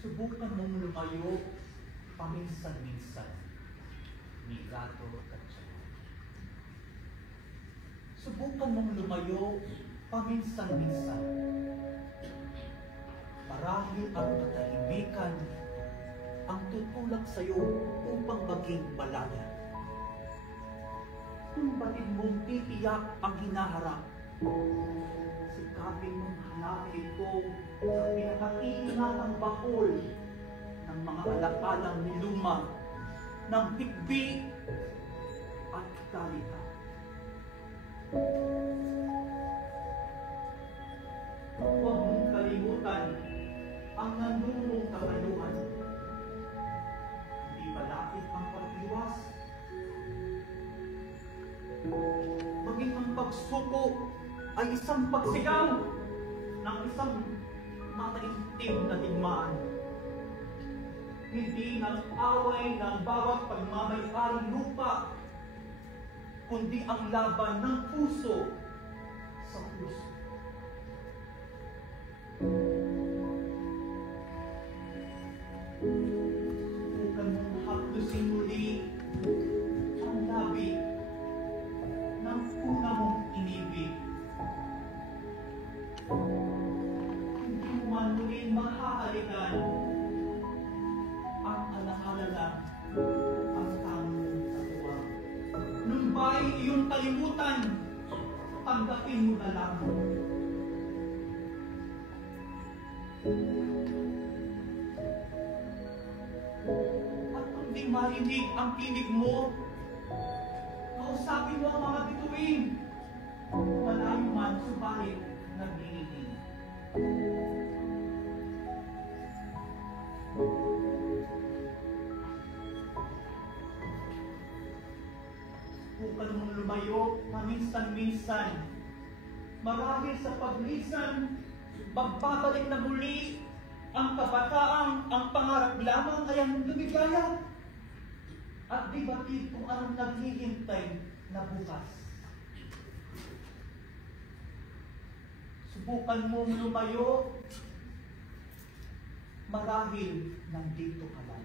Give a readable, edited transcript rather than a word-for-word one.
Subukan mong lumayo paminsan-minsan, Milato at Charon. Subukan mong lumayo paminsan-minsan. Marahil ang katahimikan ang tutulak sa iyo upang maging malaya. Kung batid mong titiyak ang hinaharap, sikapin mong hanapin ito sa pinakaingatang bakol ng mga alapalang niluma ng higbi at kalita. Huwag mong kalimutan ang nanunong kakaluan. Hindi balakid ang pag-iwas. Maging ang pagsuko ay isang pagsigaw ng isang mataimtim na digmaan. Hindi nag-away ng bawat pagmamay-aring lupa, kundi ang laban ng puso sa puso. Subukan mong haplusin muli ang labi ng una mong inibig. Hindi mo man muling mahahalikan ang alaala lang ang tanging katuwang. Nung ba'y iyong kalimutan, tanggapin mo na lang. At kung di marinig ang tinig mo, kausapin mo ang mga bituin. Malayo man, subalit nag-iingin. Subukan mong lumayo paminsan-minsan. Marahil sa paglisan, magbabalik na muli ang kabataan, ang pangarap lamang ay ang lumigaya. At di batid kung anong naghihintay na bukas. Subukan mong lumayo, marahil nandito ka lang.